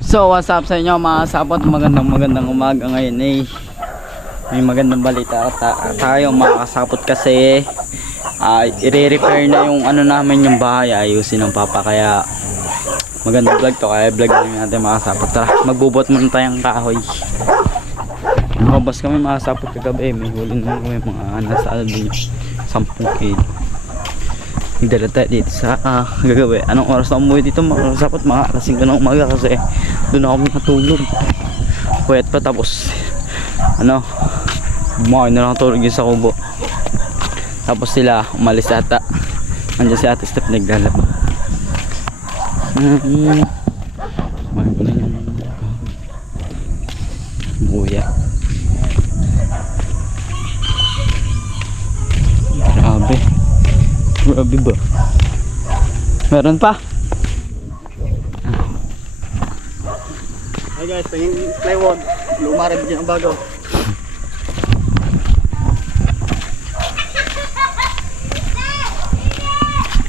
So what's up sa inyo mga sapot, magandang umaga ngayon eh. May magandang balita tayo mga kasapot kasi i-repair na yung ano namin, yung bahay, ayusin ng papa, kaya magandang vlog to, kaya vlog natin mga kasapot. Tara, magbubot muna tayong kahoy. Lumabas kami mga kasapot kagabi, may huli naman kami mga nasa ano din 10 kilo. Nagdala tayo dito sa gagabi. Anong oras na umuwi dito mga kasapot? Mga alas 5 ng umaga kasi doon ako natulog. Puyat pa, tapos ano, bumakin na lang tulog yun sa kubo. Tapos sila umalis ata. Nandiyan si Ate Steph naglalaba. Kumain ko na yung buya. Grabe ba? Meron pa? Hey guys, pahing plywood. Lumarad din ang bago.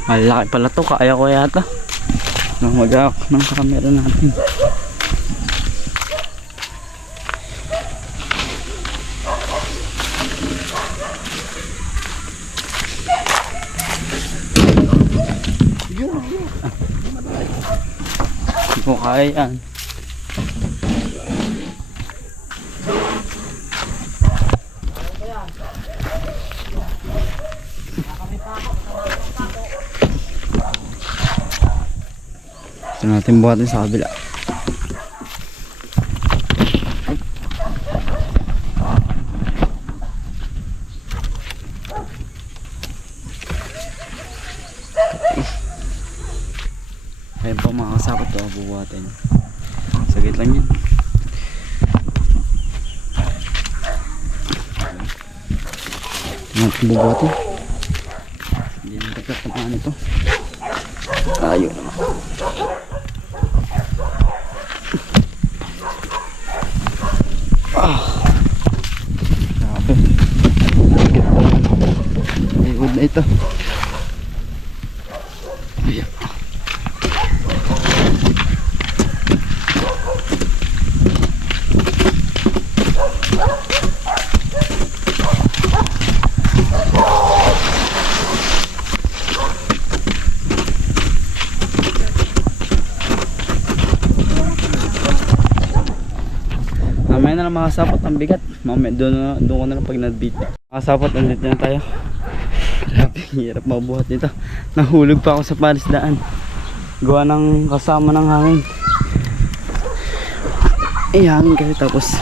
Malaki pala to, kaya ko yata. Mag-awak ng kamera natin. Hindi ko kaya yan. Ito natin buhatin sa kabila. Ayun pa mga kasapot to, bubuhatin. Sagit lang yan. Ito natin bubuhatin. Hindi na nagkatamaan ito. Ayun naman. Grabe. Ayun na ito. Ayan. Mamaya na lang mga sapot, ang bigat. Mamaya doon ko na lang pag nabit. Mga sapot, andito na tayo. Grabe, hirap mabuhat nito. Nahulog pa ako sa palisdaan. Gawa ng kasama ng hangin. Hangin kasi, tapos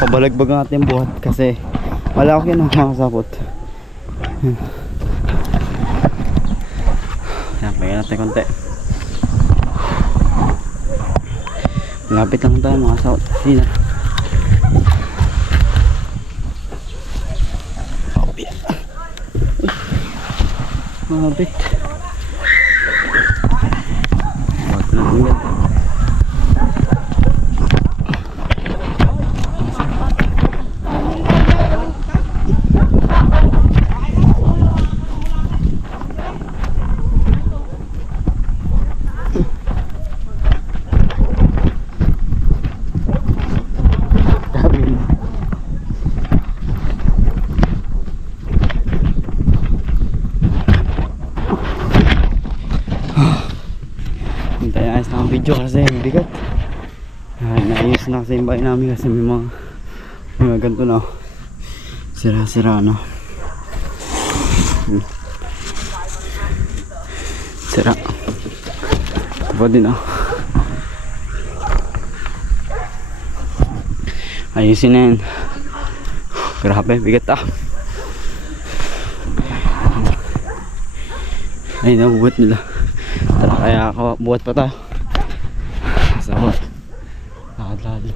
pabalagbag ang ating buhat kasi wala ko yun mga sapot. Yan, pahinga natin konti. Lapit lang tayo mga sapot. Hindi na. Mabit. Buhat na ulit. Ayos na ang video kasi bigat. Naayos na kasi yung bahay namin kasi may mga ganito na sira-sira na. Sira. Ito pa din ayusin na yan. Grabe, bigat ay nabubuhat nila. Tara, kaya ako buhat pa tayo. Sabot. Lakad-lakad lang.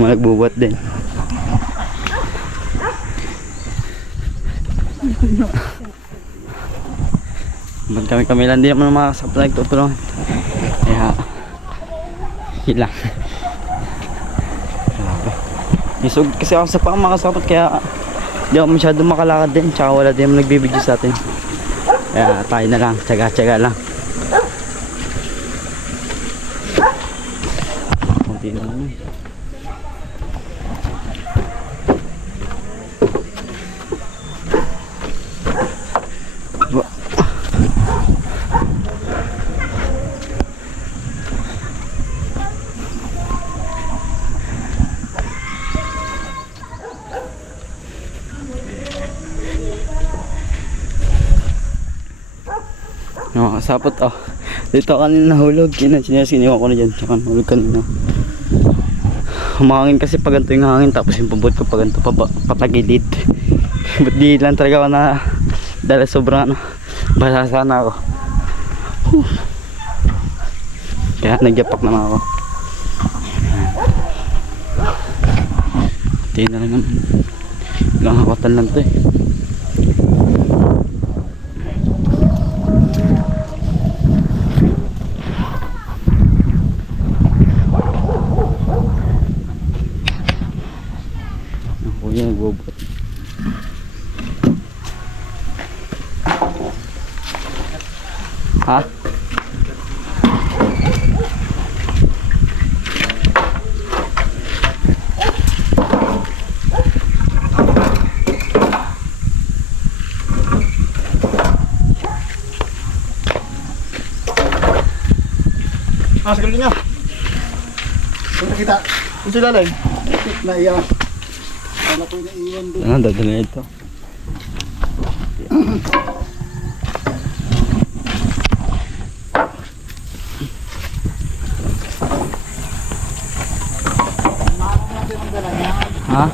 Malagbubuhat din. Kami lang din naman makakasaplag tutulungan. Kaya hilang. Grabe. Isog kasi ako sa paa mga kasabot kaya di ako masyado makalakad din. Tsaka wala din nagbibideo sa atin. Kaya tayo na lang, tsaga-tsaga lang. Kunti na lang. Yung mga kasapot oh. Dito kanina nahulog. Siniwan ko na dyan. Tsaka nahulog kanina. Humangin kasi pag ganito yung hangin. Tapos yung pabot ko pag ganito patagilid. Ba't di lang talaga ako na dala sobrang basa sana ako. Kaya nagyapak naman ako. Tingnan na lang naman. Ilang hakwatan lang to eh. Kuya nagbubot. Ha? Sige niya. Kung nakita, kung sila lang. Naiyak. Wala ko naiiwan doon. Ano, dadala ito. Ha?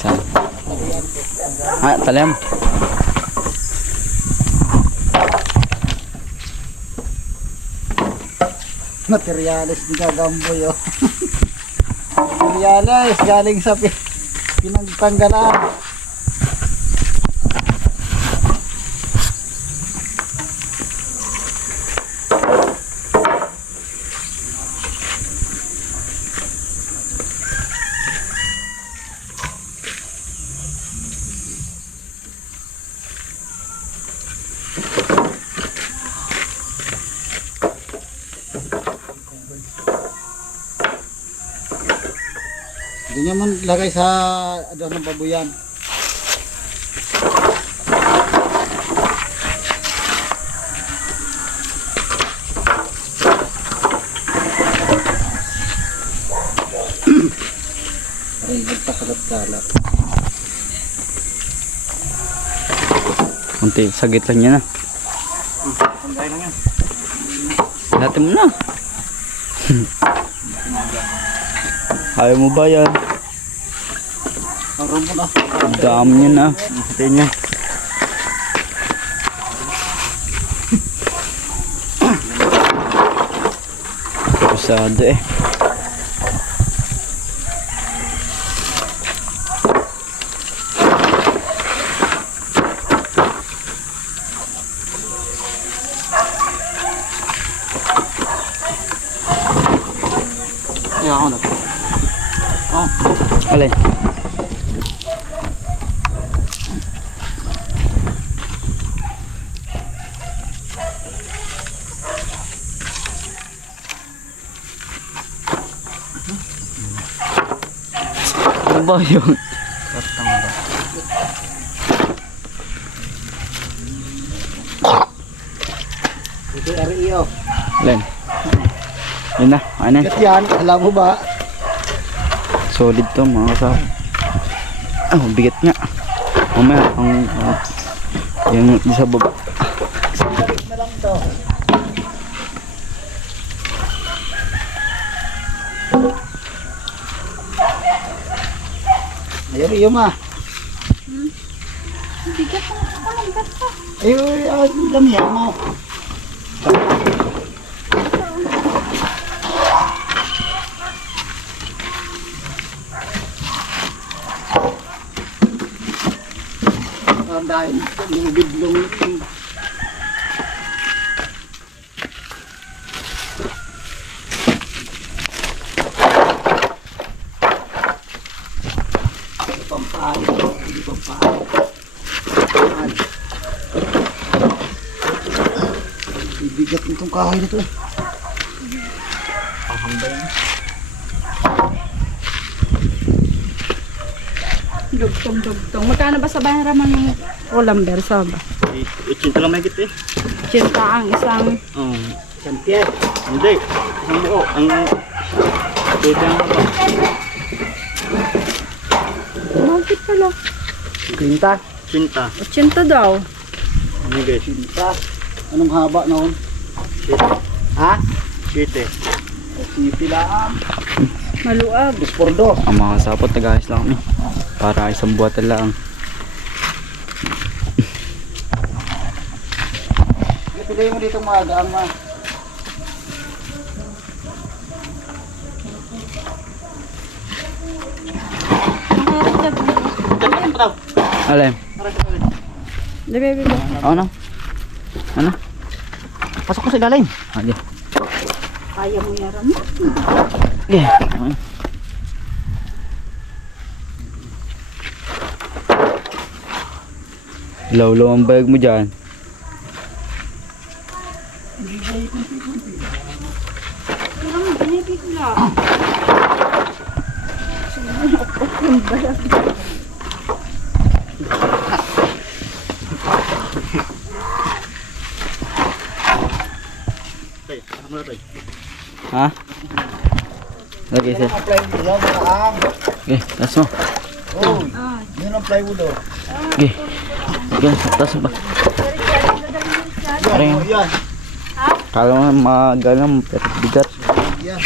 Saan? Ah, talim. Materialis di gagamboy oh. Materialis galing sa pinagtanggalan. Hindi niya man lagay sa ano ng babuyan. Ay, nagtakalat-kalat. Kunti, sagit lang yan ah. Sandali lang yan. Dati mo na. Ayaw mo ba yan? Ang rumbo na. Dami niya na. Hati niya. Pusado eh. Kaya ako na. Oh. Alay. Ano ba yun? Kartang ba? Ito REO. Alay. Yun na. Ano? Kat yan, alam mo ba? Solid to mga kasama. Oh, bigat nga. Mamaya ang yung sa baba. Balik na lang to. Ayun, iyo ma. Bigat na ako ng gata. Ayun, damihan mo. Dahil bidlong pampahal. Hindi pampahal. Bibigat nitong kahoy nito eh. Panghambay na. Dugtong. Magkano ba sa bayaran ng ulam bersa ba? 80 lang may git eh. Cinta ang isang Champion. Hindi. Isang buo. Ang pwede ang ba? bakit pala? Quinta. Cinta. 80 daw. Hindi. Quinta. Anong haba noon? Ha? 7. Sipi lang. Maluag. 2x2. Ang mga sapot nag-ayos lang kami. Para isang buwatan lang. Piliin mo dito mga gaang ma. Alem. Bebe. Ano? Ano? Pasok ko sa ilalim. Adi. Kaya mo yaran mo. Okay. Law ang bag mo dyan. Parang binibigla. Ha? Lagi sir. Ang plywood lang, gaang. Okay, tas mo. Oh, yun ang plywood oh. Okay. Okay, tas mo ba? Parang Yan. kala mo magalang pero bigat. Yan.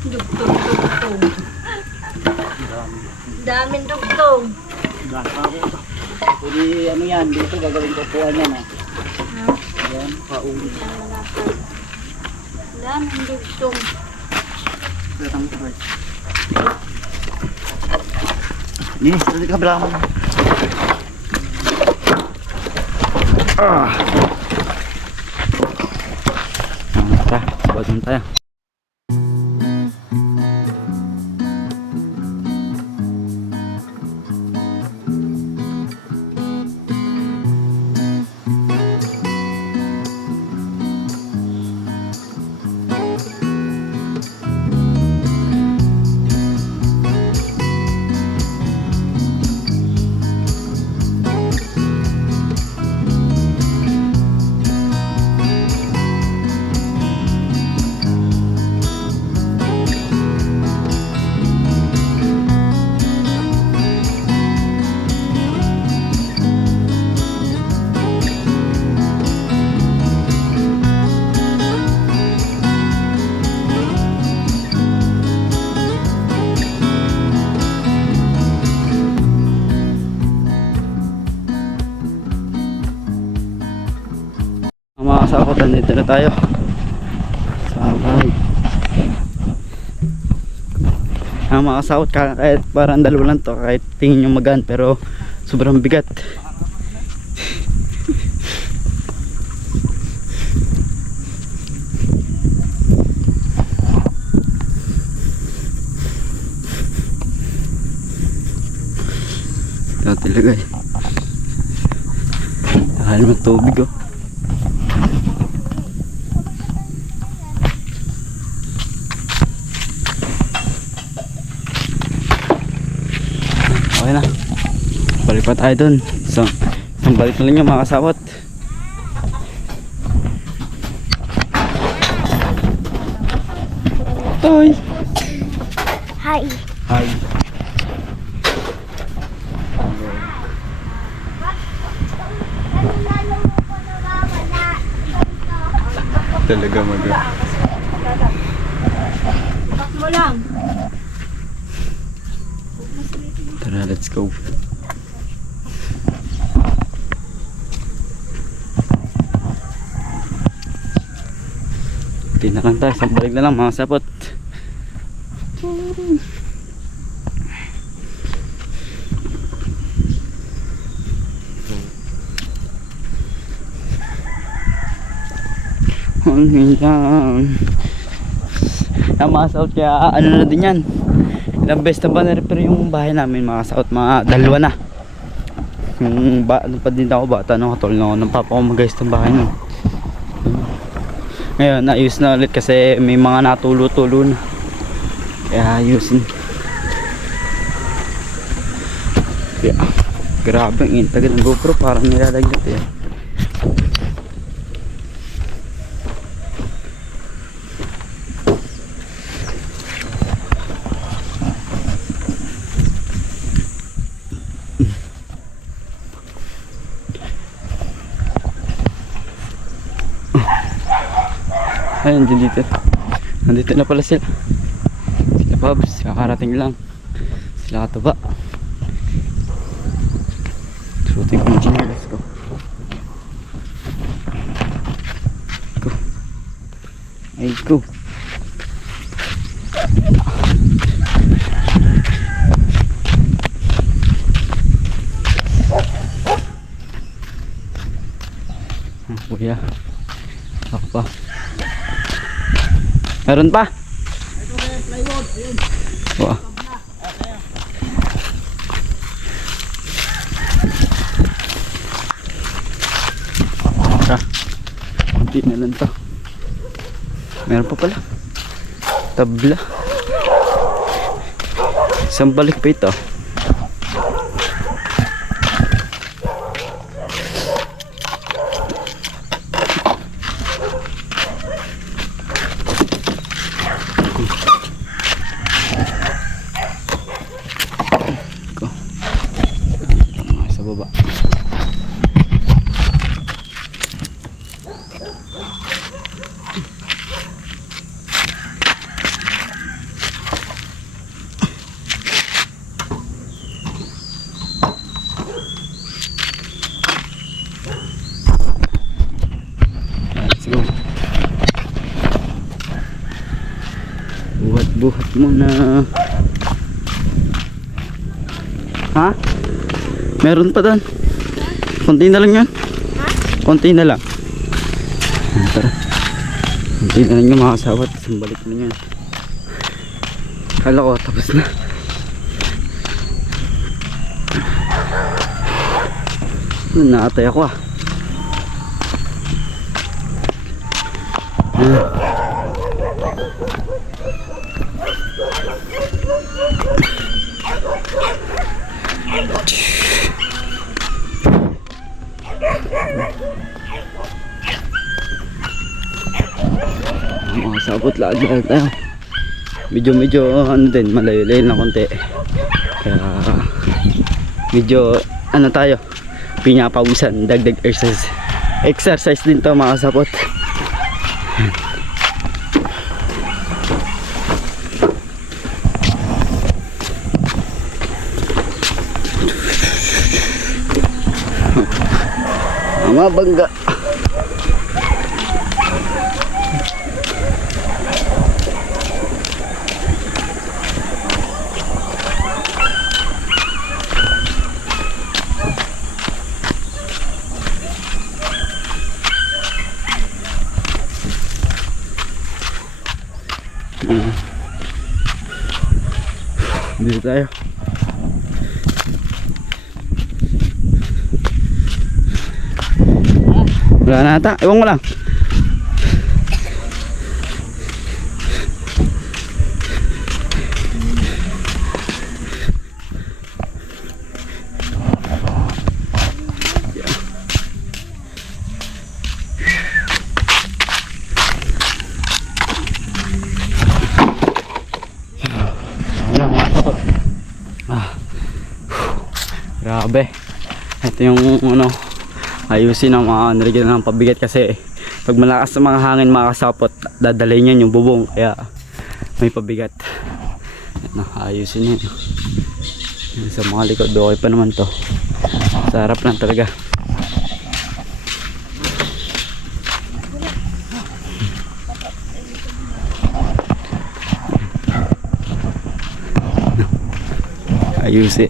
Dugtong. Daming dugtong. Pwede ano yan, dito gagawin ko puan yan oh. Yan, pauli. Daming dugtong. Datang ko ba? Ini, sa kabila mo. Tara, sabagin tayo. Mga kasakot, nandito na tayo sa bahay. Mga kasakot, kahit parang dalawa lang to, kahit tingin nyo magaan, pero sobrang bigat. Ito talaga eh. Dahil magtubig oh. Okay na. Balik pa tayo dun. So, isang balik na lang yung mga kasabot. Toy! Hi. Hi. Talaga mag- Pak mo lang. Tara, let's go. Tinakanta, isang balik na lang mga sapot. Hangin lang. Namasout kaya ano na din yan. Ilang beses na ba na-repair yung bahay namin mga sout, mga dalawa na. Yung ano pa din ako bata no, katulad na ako ng papa ko mag-ayos ng bahay nun. Ngayon naayos na ulit kasi may mga natulo-tulo na. Kaya ayusin. Kaya grabe ang intagad ng GoPro, parang nilalaglat eh. Ayun, dito. Nandito na pala sila. Sila Babs, kakarating lang. Sila Kataba. Suotin ko ng chinelas ko. Go. Ay, go. Kuya. Ako pa. Meron pa? Wah. Kunti na lang to. Meron pa pala. Tabla. Isang balik pa ito. Sa baba. Let's go. Buhat-buhat muna. Ha? Meron pa doon. Konti na lang yan. Konti na lang. Tara. Konti na lang yung mga kasawat. Balik na yan. Kala ko tapos na. Naatay ako ah. Mga sabot lahat tayo. Medyo ano din, malayo-layo na konti. Kaya medyo ano tayo, pinapawisan, dagdag exercise din to mga sabot. Mga bangga. Dito tayo. Wala na ata, ewan ko lang. Grabe. Ito yung ano, ayusin ang mga nilagyan ng pabigat kasi pag malakas ang mga hangin mga kasapot, dadalhin yan yung bubong kaya may pabigat. Ayusin yun. Sa mga likod okay pa naman to. Sa harap lang talaga. Ayusin.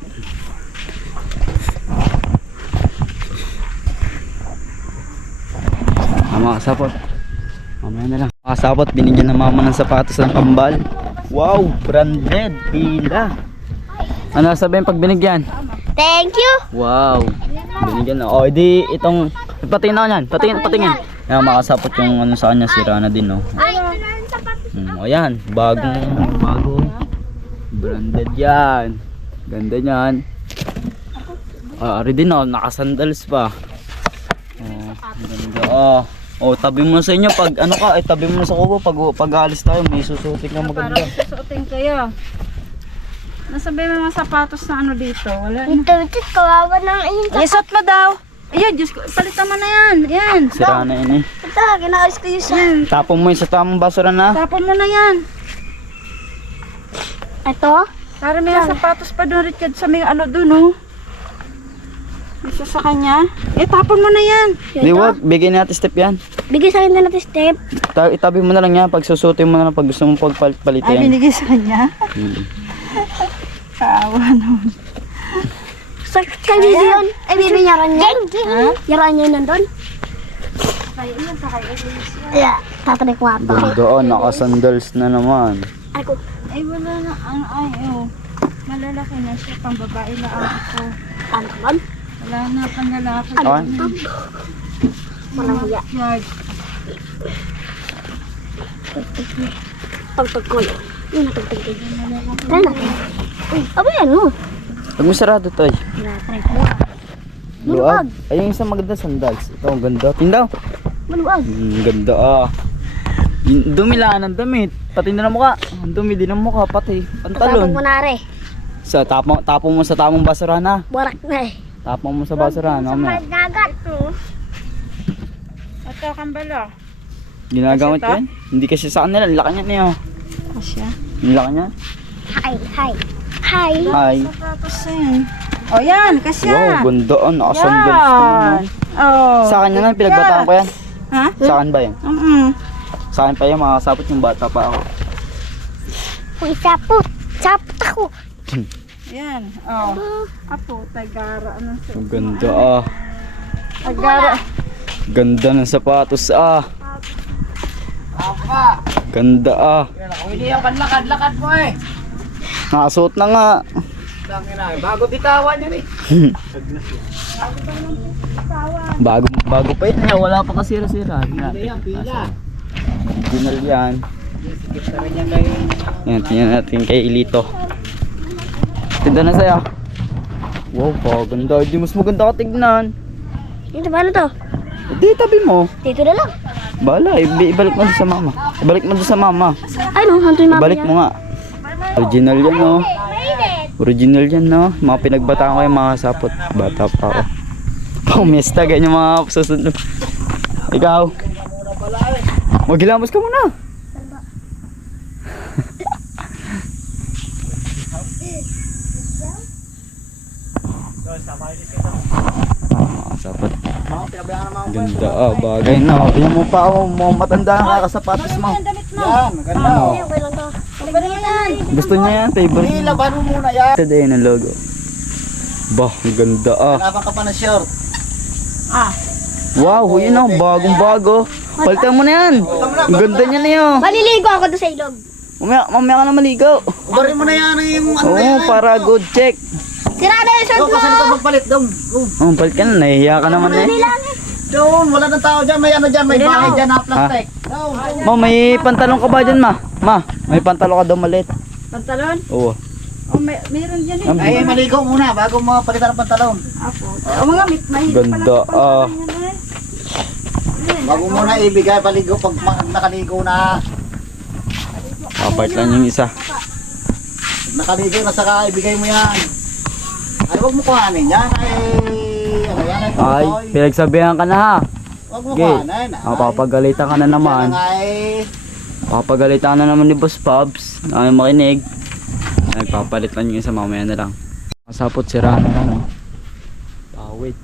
Mga kasapot, Mamaya na lang. Kasapot, binigyan ng mama ng sapatos ng kambal. Wow, branded, pila. Ano sabihin pag binigyan? Thank you. Wow, binigyan na. O, edi itong, patingin ako yan, patingin. Yan, makasapot yung ano sa kanya, sira na din, no. Ay, sapatos. O yan, bago. Branded yan. Ganda niyan. Ari din, oh, nakasandals pa. Oh, ganda. Oh, tabi mo na sa inyo pag ano ka, tabi mo na sa kubo pag alis tayo, may susutin ka maganda. Para susuotin kayo. Nasabi mo mga sapatos na ano dito. Wala na. Ito, kawawa ng ayun. Ay, suot mo daw. Ayan, Diyos ko. Palitan mo na yan. Yan. Sira na yun eh. Ito, ginaayos ko yun siya. Yan. Tapon mo yung sa tamang basura na. Tapon mo na yan. Ito? Para may sapatos pa doon, Richard, sa may ano doon, oh. Isa sa kanya. Tapon mo na yan. Di wag, bigyan natin step yan. Bigay sa akin na natin step. Itabi mo na lang yan pag susutin mo na lang pag gusto mong pagpalit Ay, yan. binigay sa kanya. Kaawa naman. Sa video yun. Ay, bibi niya rin yan. Yaran niya yun nandun. Ay, tatanik ko ata. Ganda, naka-sandals na naman. Ay, ko. Ay, wala na. Oh. Malalaki na siya. Pang babae na ako. Ano man? Wala na pang lalaki. Okay. Walang hiya. Yard. Pagpag ko yun. Yun na pagpag. Try natin. Uy, aba yan mo. Pag mo sarado to eh. Try ko. Luwag. Ay, yung isang maganda sandals. Ito, ang ganda. Tindaw. Maluwag. Ganda. Dumi lang ng damit. Pati na ng mukha. Ang dumi din ng mukha, pati. Tapos Pantalon. mo na rin. Sa tapong mo sa tamang basura na. Barak na eh. Tapong mo sa basura na. Dagat. Ito, kambalo. Ginagamit Kasi ko yan. Hindi kasi sa kanila. Laki niya niyo. Asya. Laki niya. Hi, hi. Hi. Hi. Sapatos na yan. O yan, kasya. Wow, ganda. Nakasandals ka naman. Oh. Sa akin yan, pinagbataan ko yan. Ha? Sa akin ba yan? Sa akin pa yan, makakasapot yung bata pa ako. Uy, sapot. Sapot ako. Yan. Oh. Apo, tagara. Ano sa Ang ganda tagara. Ganda ng sapatos Ganda Hindi yan, panlakad-lakad mo eh. Nakasuot na nga. Bago bitawan yan eh. Bago pa yun. Wala pa kasira-sira. Hindi yan, pila. Original yan. Yan, tingnan natin kay Ilito. Tinda na sa'yo. Wow, ganda. Hindi mas maganda ka tignan. Ito ba na to? Hindi, tabi mo. Dito na lang. Bala, ibalik mo doon sa mama. Ibalik mo doon sa mama. Ay no, hanto yung mapa Ibalik mo nga. Original yan, no? Original yan, no? Mga pinagbataan ko yung mga sapot. Bata pa ako. Pangmiesta, ganyan yung mga susunod. Ikaw. Maghilamos ka muna. Sapot. Ganda, bagay na. Tingnan mo pa ako, mga matanda na kakasapatos mo. Yan, maganda. Oo. Okay lang to. Gusto niya yan, favorite Hindi, niya. laban mo muna yan. Today ng logo. Bah, ang ganda Laban ka pa ng short. Wow, yun ang bagong bago. Palitan mo na yan. Ang ganda niya na yun. Maliligo ako doon sa ilog. Mamaya ka na maligo. Ubarin mo na yan yung ano Oo, na yan. para good check. Sira na yung short Doon, mo. kasan ka magpalit doon. Oh, palit ka na, nahihiya ka naman eh. Doon, wala nang tao dyan. May ano dyan, may bahay dyan na plastic. Doon. Ma, may pantalon ka ba dyan, ma? Ma, may pantalon ka daw maliit. Pantalon? Oo. Oh, meron dyan eh. Ay, maligo muna bago mo palitan ng pantalon. Apo. O mga mahigit Ganda, Bago mo na ibigay paligo pag nakaligo na. Kapart lang yung isa. Pag nakaligo na saka ibigay mo yan. Ay, huwag mo kuhanin yan. Ano yan ay Ay, tutoy. pinagsabihan ka na ha. Huwag mo Okay. kuhanin. Papagalitan ka na naman. Ay, Papagalitan ka na naman ni Boss Pubs. Ay, makinig. Nagpapalit lang yung isa, mamaya na lang. Masapot, sira na lang. Oh. Pawit.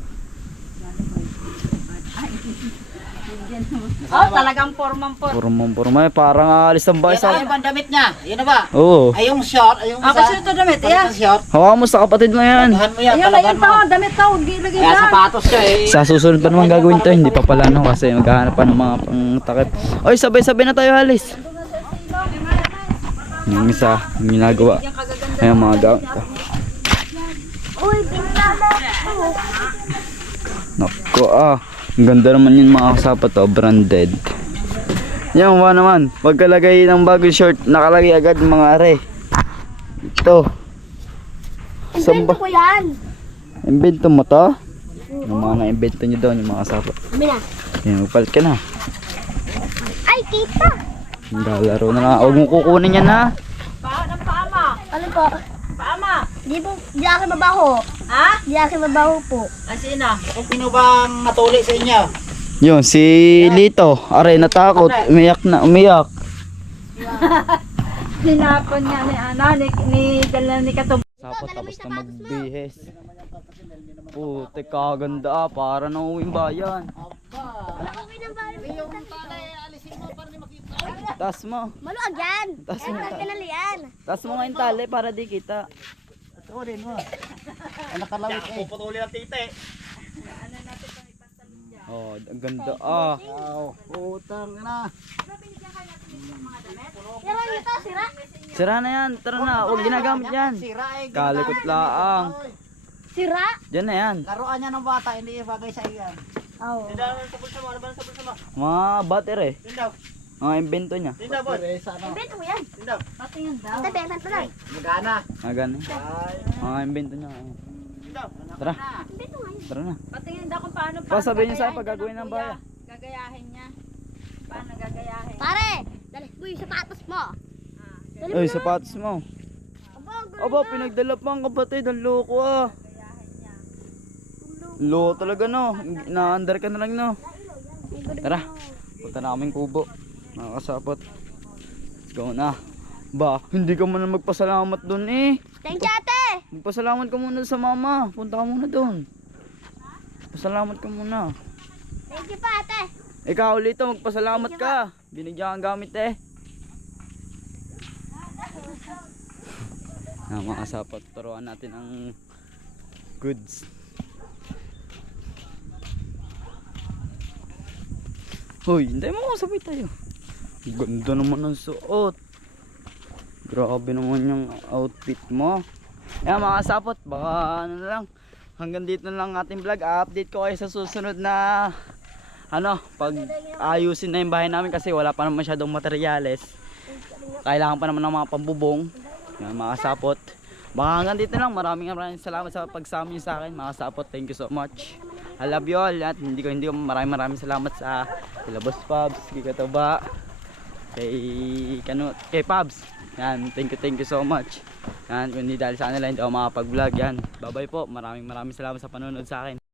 Oh, talagang pormang-porma. Purma. Parang aalis ng bahay Yan sa... yung bandamit niya. Yun na ba? Oo. Ay yung short, ay yung Ako sino to damit? Ayan. short. Hawakan mo sa kapatid mo yan. Palagan mo yan, Ayun, palagan ayun mo. pa. Damit pa. Huwag ilagay Kaya dyan. sapatos siya eh. Sa susunod pa naman gagawin to. Hindi pa pala no kasi maghahanap pa ng mga pangtakip. Oy, sabay-sabay na tayo halis. Yung isa, yung ginagawa. Ayun mga gamit. Uy, bintana. Naku ang ganda naman yun mga kasapat to, branded. Yan, wala naman. Pagkalagay ng bagong short, nakalagay agad mga are. Ito. Saan Invento ba? ko yan. Invento mo to? Yung mga na-invento nyo doon, yung mga kasapat. Kami na. Yan, magpalit ka na. Ay, kita. Galaro na lang. Huwag mong kukunin yan ha. Ng paama. Ano po? Paama. Di akin mabaho. Ha? Di akin mabaho po. Asin na. Kung sino bang matuli sa inyo? Yun, si Lito. Aray, natakot. Umiyak na, umiyak. Hinapon niya ni Ana, ni Katong. Sapat tapos na magbihis. Puti kaganda para na uwing bayan. Tas mo. Maluag yan. Tas mo. Yan, kanal yan. Tas mo nga yung tali para di kita. Turin mo. Ay nakalawit eh. Puputuli ang tite. Oh, ang ganda ah. Wow, putang na. Yan lang ito, sira. Sira na yan. Tara na. Huwag ginagamit yan. Sira eh. Kalikot laang. Sira? Diyan na yan. Laruan niya ng bata, hindi bagay sa iyo. Oo. Sa bulsa mo, ano ba sa bulsa mo? Mga battery. Tindaw. Mga invento niya. Tindaw, boss. Invento mo yan. Tindaw. Patingin daw. Ate, besan pa lang. Magana. Mga ganun. Mga invento niya. Tindaw. Tara. Invento mo yan. Tara na. Patingin daw kung paano Pasabihin niyo sa akin gagayahin pag gagawin daw ng kuya. bayan. Gagayahin niya. Paano gagayahin? Pare, dali mo yung sapatos mo. Dali mo Ay, na. sapatos mo. Aba, ang galing Aba, na. pinagdala pa ang kapatid. Ang loko ah. Loko talaga no. Na-under ka na lang no. Tara. Punta na kaming kubo. Mga kasapot. Let's go na. Ba, hindi ka muna magpasalamat dun eh. Thank you, ate. Magpasalamat ka muna sa mama. Punta ka muna dun. Pasalamat ka muna. Thank you pa, ate. Ikaw ulit magpasalamat ka. Binigyan kang gamit eh. Mga kasapot, turuan natin ang goods. Hoy, hindi mo ako sabay tayo. Ganda naman ang suot. Grabe naman yung outfit mo. Yan mga kasapot, baka ano na lang. Hanggang dito na lang ating vlog. Update ko kayo sa susunod na pag ayusin na yung bahay namin kasi wala pa naman masyadong materyales. Kailangan pa naman ng mga pambubong. Yan mga kasapot. Baka hanggang dito lang. Maraming salamat sa pagsama niyo sa akin mga kasapot. Thank you so much. I love you all. At hindi ko maraming salamat sa kila Boss Pabs, kay Katoba, kay Pabs. Yan, thank you so much. Yan, kung hindi dahil sa kanila hindi ako makapag-vlog. Yan, bye bye po. Maraming salamat sa panonood sa akin.